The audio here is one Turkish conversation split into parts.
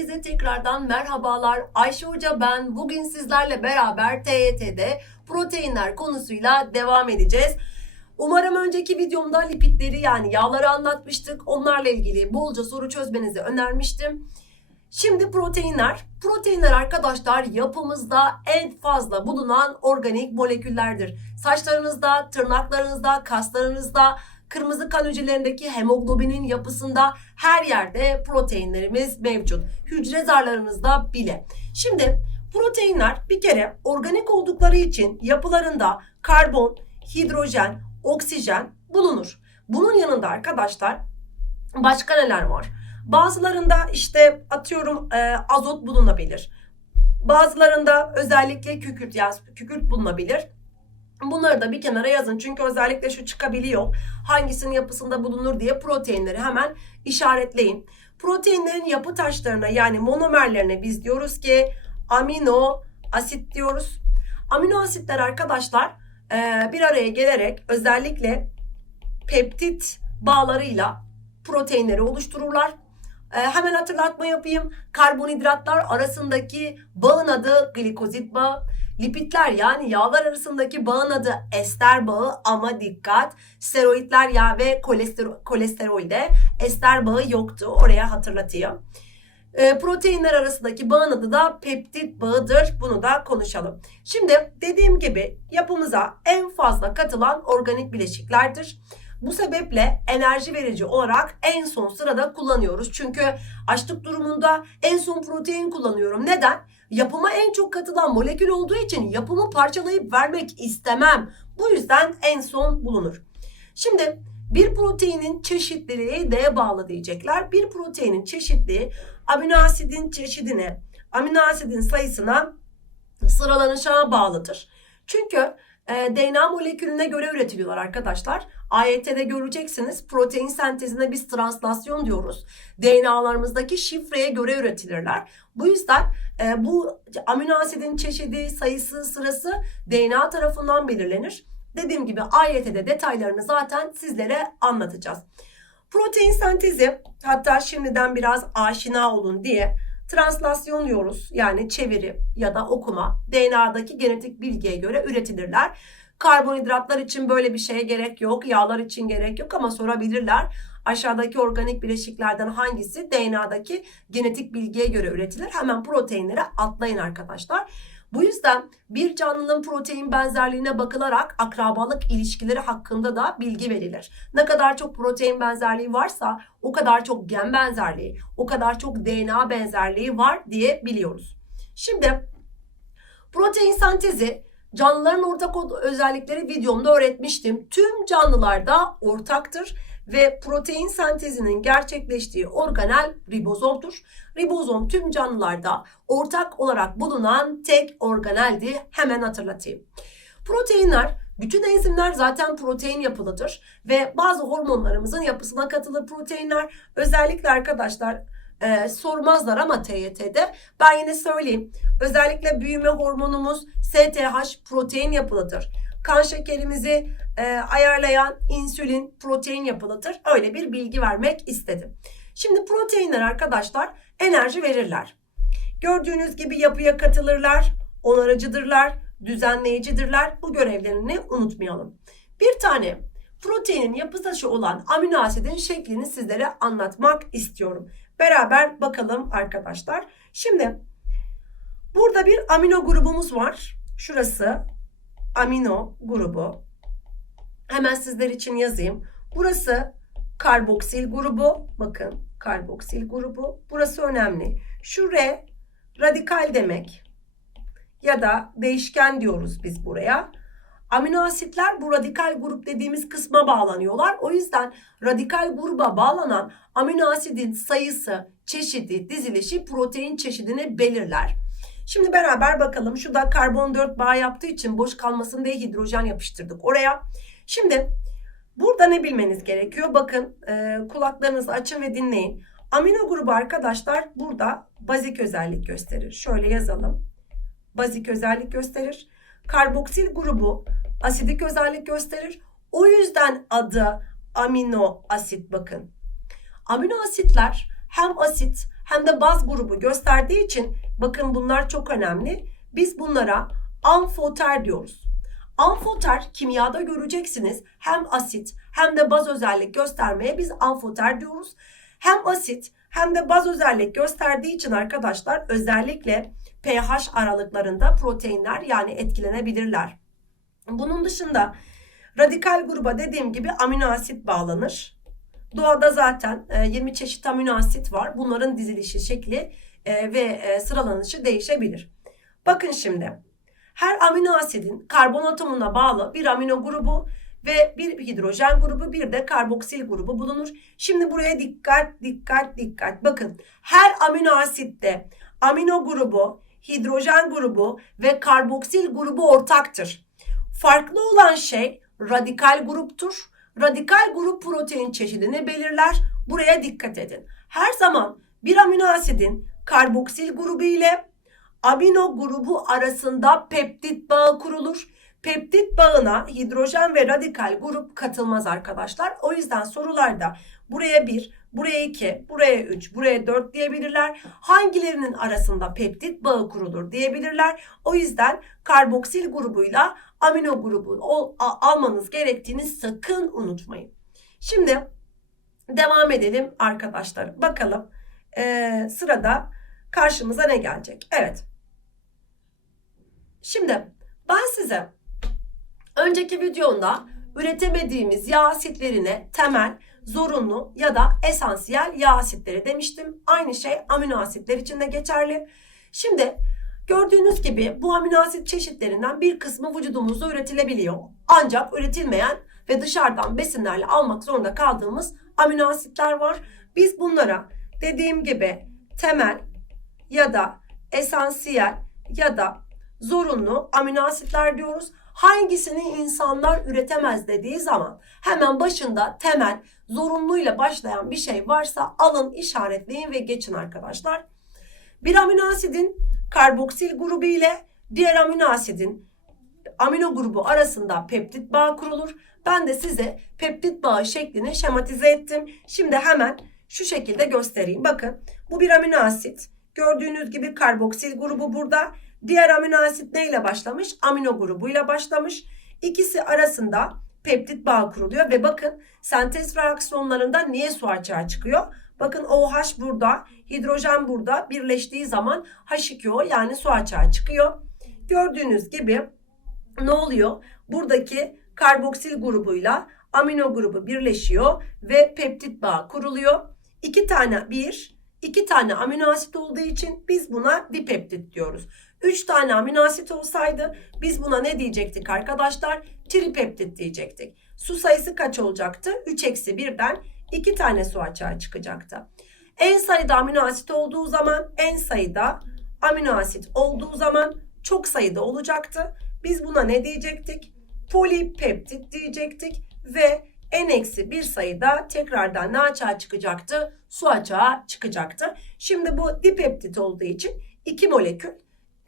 Herkese tekrardan merhabalar. Ayşe Hoca ben. Bugün sizlerle beraber TYT'de proteinler konusuyla devam edeceğiz. Umarım önceki videomda lipidleri yani yağları anlatmıştık. Onlarla ilgili bolca soru çözmenizi önermiştim. Şimdi proteinler. Proteinler arkadaşlar yapımızda en fazla bulunan organik moleküllerdir. Saçlarınızda, tırnaklarınızda, kaslarınızda, kırmızı kan hücrelerindeki hemoglobinin yapısında her yerde proteinlerimiz mevcut. Hücre zarlarınızda bile. Şimdi proteinler bir kere organik oldukları için yapılarında karbon, hidrojen, oksijen bulunur. Bunun yanında arkadaşlar başka neler var? Bazılarında işte atıyorum e, azot bulunabilir. Bazılarında özellikle kükürt yani kükürt bulunabilir. Bunları da bir kenara yazın. Çünkü özellikle şu çıkabiliyor. Hangisinin yapısında bulunur diye proteinleri hemen işaretleyin. Proteinlerin yapı taşlarına yani monomerlerine biz diyoruz ki amino asit diyoruz. Amino asitler arkadaşlar e, bir araya gelerek özellikle peptit bağlarıyla proteinleri oluştururlar. E, hemen hatırlatma yapayım. Karbonhidratlar arasındaki bağın adı glikozit bağı. Lipidler yani yağlar arasındaki bağın adı ester bağı ama dikkat steroidler yağ ve kolesterol, kolesterolde ester bağı yoktu. Oraya hatırlatayım. E, proteinler arasındaki bağın adı da peptit bağıdır. Bunu da konuşalım. Şimdi dediğim gibi yapımıza en fazla katılan organik bileşiklerdir. Bu sebeple enerji verici olarak en son sırada kullanıyoruz. Çünkü açlık durumunda en son protein kullanıyorum. Neden? Yapıma en çok katılan molekül olduğu için yapımı parçalayıp vermek istemem. Bu yüzden en son bulunur. Şimdi bir proteinin çeşitliliği neye bağlı diyecekler. Bir proteinin çeşitliliği amino asidin çeşidine, amino asidin sayısına sıralanışa bağlıdır. Çünkü e, DNA molekülüne göre üretiliyorlar arkadaşlar. AYT'de göreceksiniz protein sentezine biz translasyon diyoruz. DNA'larımızdaki şifreye göre üretilirler. Bu yüzden e, bu amino asidin çeşidi, sayısı, sırası DNA tarafından belirlenir. Dediğim gibi AYT'de detaylarını zaten sizlere anlatacağız. Protein sentezi hatta şimdiden biraz aşina olun diye translasyon diyoruz. Yani çeviri ya da okuma DNA'daki genetik bilgiye göre üretilirler. Karbonhidratlar için böyle bir şeye gerek yok. Yağlar için gerek yok ama sorabilirler. Aşağıdaki organik bileşiklerden hangisi DNA'daki genetik bilgiye göre üretilir? Hemen proteinlere atlayın arkadaşlar. Bu yüzden bir canlının protein benzerliğine bakılarak akrabalık ilişkileri hakkında da bilgi verilir. Ne kadar çok protein benzerliği varsa o kadar çok gen benzerliği, o kadar çok DNA benzerliği var diye biliyoruz. Şimdi protein sentezi canlıların ortak özellikleri videomda öğretmiştim. Tüm canlılarda ortaktır ve protein sentezinin gerçekleştiği organel ribozomdur. Ribozom tüm canlılarda ortak olarak bulunan tek organeldi. Hemen hatırlatayım. Proteinler bütün enzimler zaten protein yapılıdır ve bazı hormonlarımızın yapısına katılır proteinler. Özellikle arkadaşlar e, sormazlar ama TYT'de ben yine söyleyeyim. Özellikle büyüme hormonumuz STH protein yapılıdır kan şekerimizi e, ayarlayan insülin protein yapılıdır. Öyle bir bilgi vermek istedim. Şimdi proteinler arkadaşlar enerji verirler. Gördüğünüz gibi yapıya katılırlar, onarıcıdırlar, düzenleyicidirler. Bu görevlerini unutmayalım. Bir tane proteinin yapı taşı olan amino asidin şeklini sizlere anlatmak istiyorum. Beraber bakalım arkadaşlar. Şimdi burada bir amino grubumuz var. Şurası amino grubu. Hemen sizler için yazayım. Burası karboksil grubu. Bakın karboksil grubu. Burası önemli. Şu R radikal demek. Ya da değişken diyoruz biz buraya. Amino asitler bu radikal grup dediğimiz kısma bağlanıyorlar. O yüzden radikal gruba bağlanan amino asidin sayısı, çeşidi, dizilişi protein çeşidini belirler. Şimdi beraber bakalım. Şu da karbon 4 bağ yaptığı için boş kalmasın diye hidrojen yapıştırdık oraya. Şimdi burada ne bilmeniz gerekiyor? Bakın e, kulaklarınızı açın ve dinleyin. Amino grubu arkadaşlar burada bazik özellik gösterir. Şöyle yazalım. Bazik özellik gösterir. Karboksil grubu asidik özellik gösterir. O yüzden adı amino asit bakın. Amino asitler hem asit hem de baz grubu gösterdiği için bakın bunlar çok önemli. Biz bunlara amfoter diyoruz. Amfoter kimyada göreceksiniz hem asit hem de baz özellik göstermeye biz amfoter diyoruz. Hem asit hem de baz özellik gösterdiği için arkadaşlar özellikle pH aralıklarında proteinler yani etkilenebilirler. Bunun dışında radikal gruba dediğim gibi amino asit bağlanır. Doğada zaten e, 20 çeşit amino asit var. Bunların dizilişi, şekli e, ve e, sıralanışı değişebilir. Bakın şimdi. Her amino asidin karbon atomuna bağlı bir amino grubu ve bir hidrojen grubu bir de karboksil grubu bulunur. Şimdi buraya dikkat dikkat dikkat. Bakın her amino asitte amino grubu, hidrojen grubu ve karboksil grubu ortaktır. Farklı olan şey radikal gruptur. Radikal grup protein çeşidini belirler. Buraya dikkat edin. Her zaman bir amino asidin karboksil grubu ile amino grubu arasında peptit bağı kurulur. Peptit bağına hidrojen ve radikal grup katılmaz arkadaşlar. O yüzden sorularda buraya 1, buraya 2, buraya 3, buraya 4 diyebilirler. Hangilerinin arasında peptit bağı kurulur diyebilirler. O yüzden karboksil grubuyla amino grubu almanız gerektiğini sakın unutmayın. Şimdi devam edelim arkadaşlar. Bakalım eee, sırada karşımıza ne gelecek? Evet. Şimdi ben size önceki videomda üretemediğimiz yağ asitlerine temel, zorunlu ya da esansiyel yağ asitleri demiştim. Aynı şey amino asitler için de geçerli. Şimdi gördüğünüz gibi bu amino asit çeşitlerinden bir kısmı vücudumuzda üretilebiliyor. Ancak üretilmeyen ve dışarıdan besinlerle almak zorunda kaldığımız amino asitler var. Biz bunlara dediğim gibi temel ya da esansiyel ya da zorunlu amino asitler diyoruz. Hangisini insanlar üretemez dediği zaman hemen başında temel zorunluyla başlayan bir şey varsa alın işaretleyin ve geçin arkadaşlar. Bir amino asidin karboksil grubu ile diğer amino asidin amino grubu arasında peptit bağı kurulur. Ben de size peptit bağı şeklini şematize ettim. Şimdi hemen şu şekilde göstereyim. Bakın bu bir amino asit. Gördüğünüz gibi karboksil grubu burada. Diğer amino asit neyle başlamış? Amino grubuyla başlamış. İkisi arasında peptit bağı kuruluyor ve bakın sentez reaksiyonlarında niye su açığa çıkıyor? Bakın OH burada, hidrojen burada birleştiği zaman H2O yani su açığa çıkıyor. Gördüğünüz gibi ne oluyor? Buradaki karboksil grubuyla amino grubu birleşiyor ve peptit bağı kuruluyor. İki tane bir, iki tane amino asit olduğu için biz buna dipeptit diyoruz. Üç tane amino asit olsaydı biz buna ne diyecektik arkadaşlar? Tripeptit diyecektik. Su sayısı kaç olacaktı? 3 eksi 1'den 2 tane su açığa çıkacaktı. En sayıda amino asit olduğu zaman en sayıda amino asit olduğu zaman çok sayıda olacaktı. Biz buna ne diyecektik? Polipeptit diyecektik ve en eksi bir sayıda tekrardan ne açığa çıkacaktı? Su açığa çıkacaktı. Şimdi bu dipeptit olduğu için iki molekül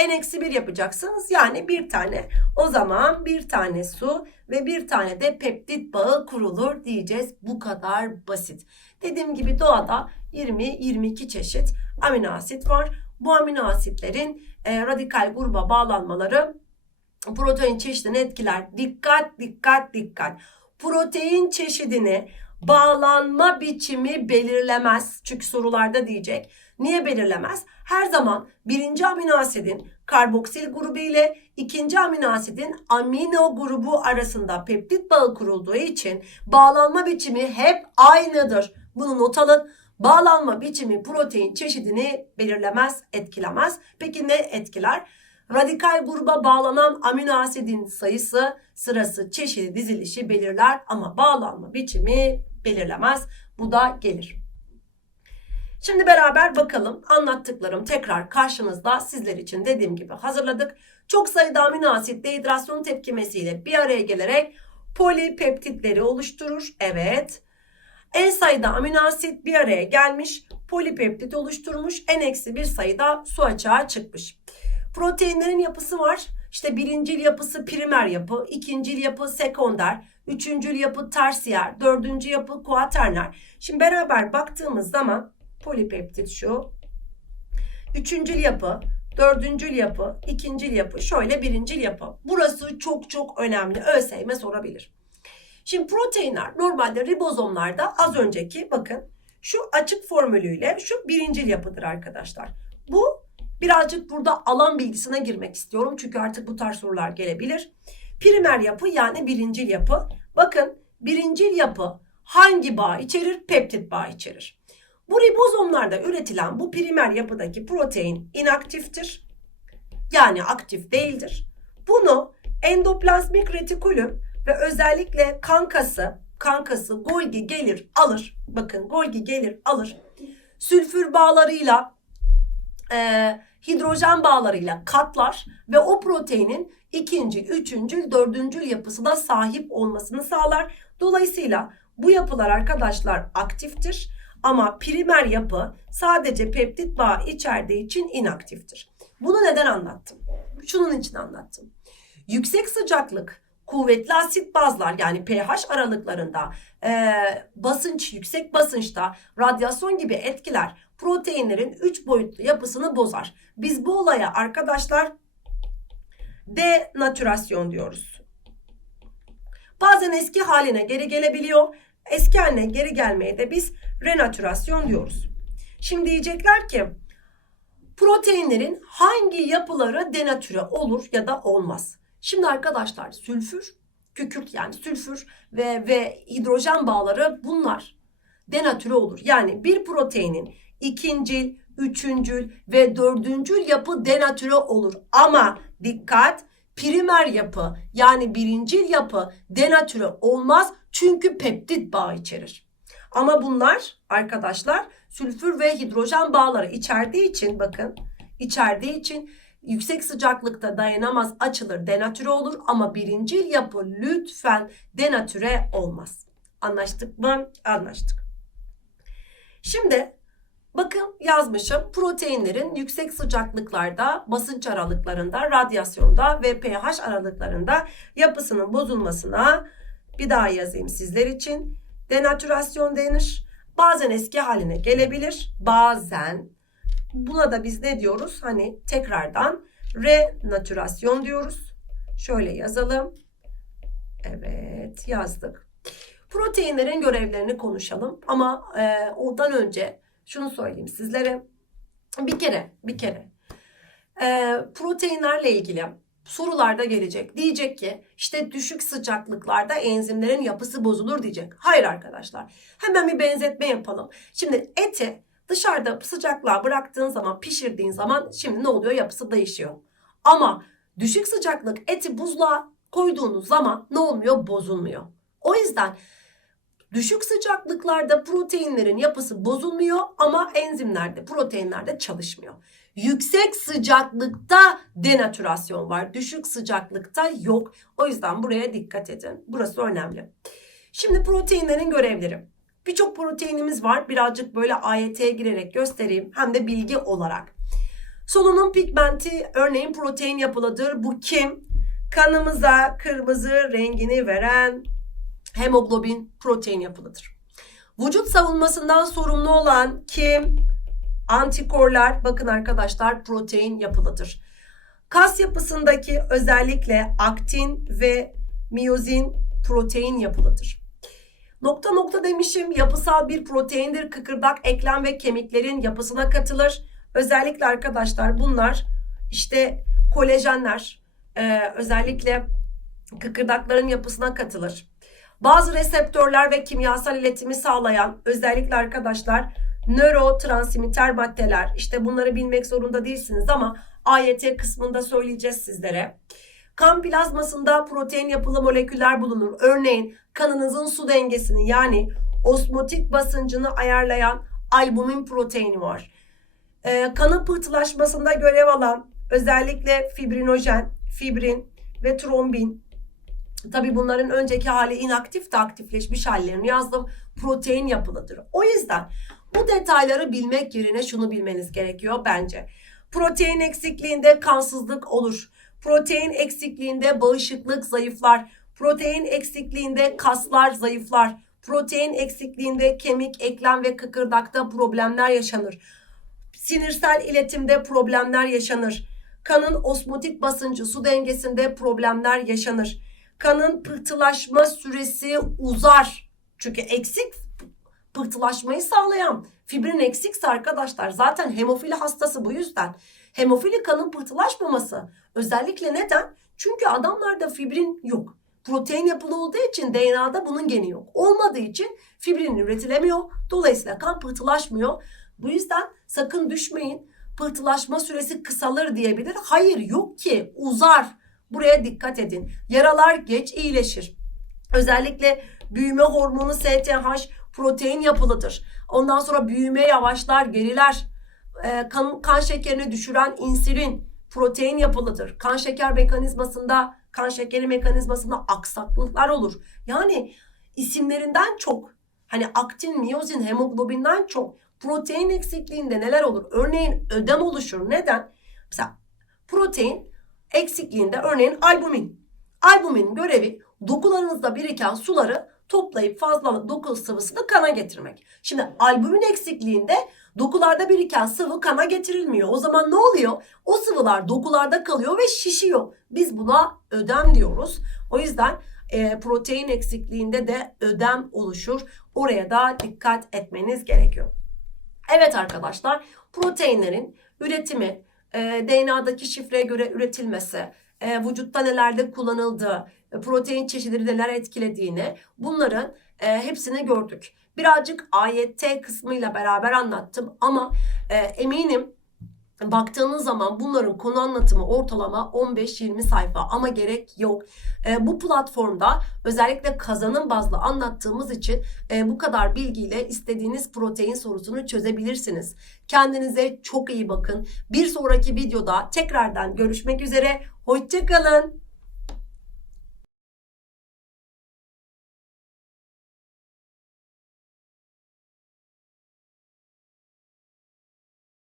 en eksi bir yapacaksınız. Yani bir tane. O zaman bir tane su ve bir tane de peptit bağı kurulur diyeceğiz. Bu kadar basit. Dediğim gibi doğada 20-22 çeşit amino asit var. Bu amino asitlerin e, radikal gruba bağlanmaları protein çeşidini etkiler. Dikkat dikkat dikkat. Protein çeşidini bağlanma biçimi belirlemez. Çünkü sorularda diyecek. Niye belirlemez? Her zaman birinci amino asidin karboksil grubu ile ikinci amino asidin amino grubu arasında peptit bağı kurulduğu için bağlanma biçimi hep aynıdır. Bunu not alın. Bağlanma biçimi protein çeşidini belirlemez, etkilemez. Peki ne etkiler? Radikal gruba bağlanan amino asidin sayısı, sırası, çeşidi, dizilişi belirler ama bağlanma biçimi belirlemez. Bu da gelir. Şimdi beraber bakalım anlattıklarım tekrar karşınızda sizler için dediğim gibi hazırladık. Çok sayıda amino asit dehidrasyon tepkimesiyle bir araya gelerek polipeptitleri oluşturur. Evet. En sayıda amino asit bir araya gelmiş, polipeptit oluşturmuş, en eksi bir sayıda su açığa çıkmış. Proteinlerin yapısı var. İşte birincil yapısı primer yapı, ikincil yapı sekonder, üçüncül yapı tersiyer, dördüncü yapı kuaterner. Şimdi beraber baktığımız zaman polipeptit şu, üçüncül yapı, dördüncül yapı, ikincil yapı, şöyle birincil yapı. Burası çok çok önemli. ÖSYM sorabilir. Şimdi proteinler normalde ribozomlarda az önceki bakın şu açık formülüyle şu birincil yapıdır arkadaşlar. Bu birazcık burada alan bilgisine girmek istiyorum. Çünkü artık bu tarz sorular gelebilir. Primer yapı yani birincil yapı. Bakın birincil yapı hangi bağ içerir? Peptit bağı içerir. Bu ribozomlarda üretilen bu primer yapıdaki protein inaktiftir. Yani aktif değildir. Bunu endoplazmik retikulum ve özellikle kankası, kankası Golgi gelir alır. Bakın Golgi gelir alır. Sülfür bağlarıyla e, hidrojen bağlarıyla katlar ve o proteinin ikinci, üçüncül, dördüncül yapısına sahip olmasını sağlar. Dolayısıyla bu yapılar arkadaşlar aktiftir ama primer yapı sadece peptit bağı içerdiği için inaktiftir. Bunu neden anlattım? Şunun için anlattım. Yüksek sıcaklık, kuvvetli asit bazlar yani pH aralıklarında e, basınç, yüksek basınçta radyasyon gibi etkiler proteinlerin 3 boyutlu yapısını bozar. Biz bu olaya arkadaşlar denatürasyon diyoruz. Bazen eski haline geri gelebiliyor. Eski haline geri gelmeye de biz renatürasyon diyoruz. Şimdi diyecekler ki proteinlerin hangi yapıları denatüre olur ya da olmaz? Şimdi arkadaşlar sülfür, kükürt yani sülfür ve, ve hidrojen bağları bunlar denatüre olur. Yani bir proteinin ikincil, üçüncül ve dördüncül yapı denatüre olur. Ama dikkat primer yapı yani birincil yapı denatüre olmaz çünkü peptit bağı içerir. Ama bunlar arkadaşlar sülfür ve hidrojen bağları içerdiği için bakın içerdiği için yüksek sıcaklıkta dayanamaz açılır denatüre olur ama birincil yapı lütfen denatüre olmaz. Anlaştık mı? Anlaştık. Şimdi bakın yazmışım proteinlerin yüksek sıcaklıklarda, basınç aralıklarında, radyasyonda ve pH aralıklarında yapısının bozulmasına bir daha yazayım sizler için. Denatürasyon denir. Bazen eski haline gelebilir. Bazen buna da biz ne diyoruz? Hani tekrardan renatürasyon diyoruz. Şöyle yazalım. Evet yazdık. Proteinlerin görevlerini konuşalım ama e, ondan önce şunu söyleyeyim sizlere. Bir kere, bir kere e, proteinlerle ilgili sorularda gelecek. Diyecek ki işte düşük sıcaklıklarda enzimlerin yapısı bozulur diyecek. Hayır arkadaşlar. Hemen bir benzetme yapalım. Şimdi eti dışarıda sıcaklığa bıraktığın zaman, pişirdiğin zaman şimdi ne oluyor? Yapısı değişiyor. Ama düşük sıcaklık eti buzluğa koyduğunuz zaman ne olmuyor? Bozulmuyor. O yüzden düşük sıcaklıklarda proteinlerin yapısı bozulmuyor ama enzimlerde, proteinlerde çalışmıyor. Yüksek sıcaklıkta denatürasyon var. Düşük sıcaklıkta yok. O yüzden buraya dikkat edin. Burası önemli. Şimdi proteinlerin görevleri. Birçok proteinimiz var. Birazcık böyle AYT'ye girerek göstereyim. Hem de bilgi olarak. Solunum pigmenti örneğin protein yapılıdır. Bu kim? Kanımıza kırmızı rengini veren hemoglobin protein yapılıdır. Vücut savunmasından sorumlu olan kim? Antikorlar bakın arkadaşlar protein yapılıdır. Kas yapısındaki özellikle aktin ve miyozin protein yapılıdır. Nokta nokta demişim yapısal bir proteindir. Kıkırdak, eklem ve kemiklerin yapısına katılır. Özellikle arkadaşlar bunlar işte kolajenler e, özellikle kıkırdakların yapısına katılır. Bazı reseptörler ve kimyasal iletimi sağlayan özellikle arkadaşlar nörotransmitter maddeler işte bunları bilmek zorunda değilsiniz ama AYT kısmında söyleyeceğiz sizlere. Kan plazmasında protein yapılı moleküller bulunur. Örneğin kanınızın su dengesini yani osmotik basıncını ayarlayan albumin proteini var. Ee, kanın pıhtılaşmasında görev alan özellikle fibrinojen, fibrin ve trombin Tabii bunların önceki hali inaktif de aktifleşmiş hallerini yazdım. Protein yapılıdır. O yüzden bu detayları bilmek yerine şunu bilmeniz gerekiyor bence. Protein eksikliğinde kansızlık olur. Protein eksikliğinde bağışıklık zayıflar. Protein eksikliğinde kaslar zayıflar. Protein eksikliğinde kemik, eklem ve kıkırdakta problemler yaşanır. Sinirsel iletimde problemler yaşanır. Kanın osmotik basıncı su dengesinde problemler yaşanır. Kanın pıhtılaşma süresi uzar. Çünkü eksik pıhtılaşmayı sağlayan fibrin eksikse arkadaşlar zaten hemofili hastası bu yüzden. Hemofili kanın pıhtılaşmaması özellikle neden? Çünkü adamlarda fibrin yok. Protein yapılı olduğu için DNA'da bunun geni yok. Olmadığı için fibrin üretilemiyor. Dolayısıyla kan pıhtılaşmıyor. Bu yüzden sakın düşmeyin. Pıhtılaşma süresi kısalır diyebilir. Hayır yok ki uzar. Buraya dikkat edin. Yaralar geç iyileşir. Özellikle büyüme hormonu STH protein yapılıdır. Ondan sonra büyüme yavaşlar, geriler. Ee, kan, kan şekerini düşüren insülin protein yapılıdır. Kan şeker mekanizmasında, kan şekeri mekanizmasında aksaklıklar olur. Yani isimlerinden çok hani aktin, miyozin, hemoglobinden çok protein eksikliğinde neler olur? Örneğin ödem oluşur. Neden? Mesela protein eksikliğinde örneğin albumin. Albuminin görevi dokularınızda biriken suları toplayıp fazla doku sıvısını kana getirmek. Şimdi albumin eksikliğinde dokularda biriken sıvı kana getirilmiyor. O zaman ne oluyor? O sıvılar dokularda kalıyor ve şişiyor. Biz buna ödem diyoruz. O yüzden e, protein eksikliğinde de ödem oluşur. Oraya da dikkat etmeniz gerekiyor. Evet arkadaşlar proteinlerin üretimi, e, DNA'daki şifreye göre üretilmesi, e, vücutta nelerde kullanıldığı, protein çeşitleri neler etkilediğini bunların e, hepsini gördük. Birazcık AYT kısmıyla beraber anlattım ama e, eminim baktığınız zaman bunların konu anlatımı ortalama 15-20 sayfa ama gerek yok. E, bu platformda özellikle kazanım bazlı anlattığımız için e, bu kadar bilgiyle istediğiniz protein sorusunu çözebilirsiniz. Kendinize çok iyi bakın. Bir sonraki videoda tekrardan görüşmek üzere. Hoşçakalın.